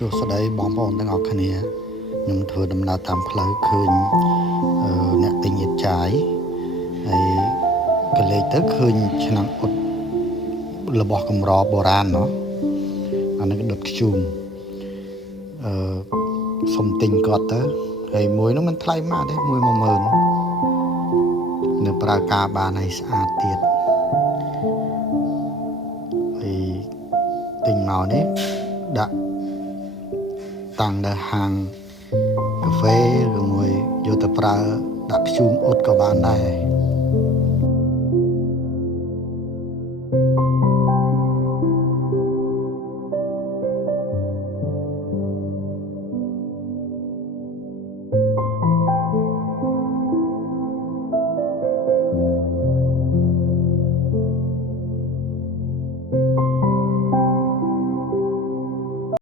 សួស្តីបងប្អូនទាំងអស់គ្នាខ្ញុំធ្វើដំណើរតាមផ្លូវឃើញអ្នកទិញអៀតចាយហើយកលេចទៅឃើញឆ្នាំងអ៊ុតរបស់កម្របុរាណเนาะអានេះដុតខ្ជូងសុំទិញគាត់ទៅហើយមួយនោះមិនថ្លៃម៉ាកទេមួយ10000នៅប្រើការបានឲ្យស្អាតទៀតហើយទិញមកនេះដាក់តាំងនៅហាងកាហ្វេឬមួយយកទៅប្រើដាក់ខ្ជូងអ៊ុតក៏បានដែរ